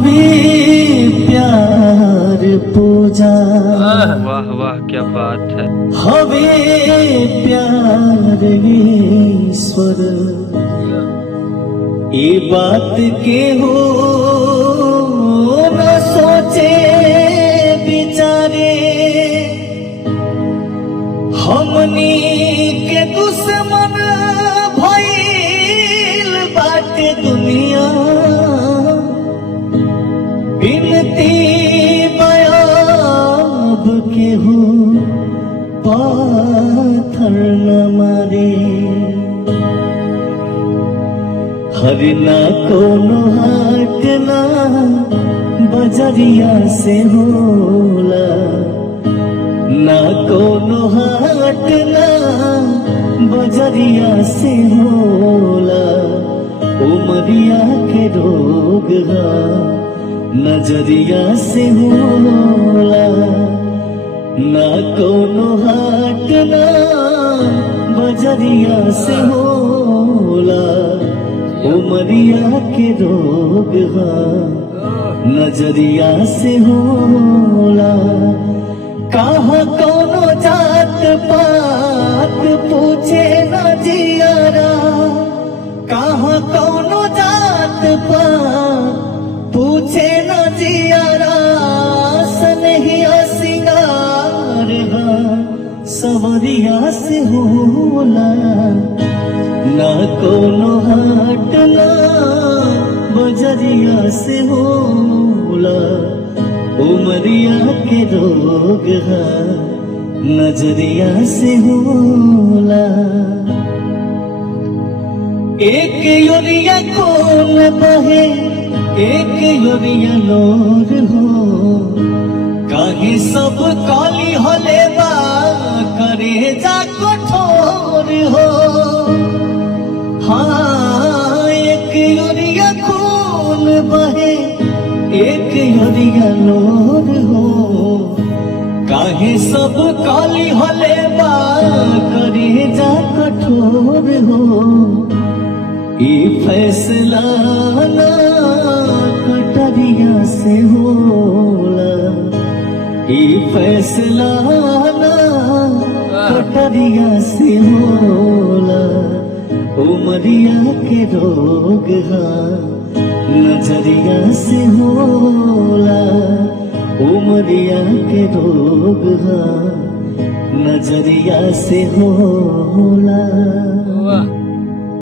हवे प्यार पूजा। वाह वाह क्या बात है। हवे प्यार ईश्वर ये बात के हो न सोचे बिचारे। हमनी के दुश्मन भइल बाटे दुनिया। बिनती बयाब के हो पाथर न मारे। हर ना कोनो हाट ना बजरिया से होला। ना कोनो हाट ना बजरिया से होला। उमरिया के रोग नजरिया से होला। ना कोनो हाट ना बजरिया से होला। उमरिया के रोग नजरिया से होला। कहाँ कोनो जात पात पूछे न जियारा। कहाँ कोनो जात पात पूछे न जियारा। सनहिया सिंगार सवरिया से होला। ना कोनो हाट ना बजरिया से होला। उमरिया के रोग नजरिया से होला। एक योरिया कौन बहे एक योरिया लोर हो। काहे सब काली हले बा करे जा कठोर हो। हाँ एक योरिया खून बहे एक योरिया लोर हो। काहे सब काली हले बा करे जा कठोर हो। ई फैसला ना कटरिया से होला। ई फैसला ना कटरिया से होला। उमरिया के रोग नजरिया से होला। उमरिया के रोग नजरिया से होला।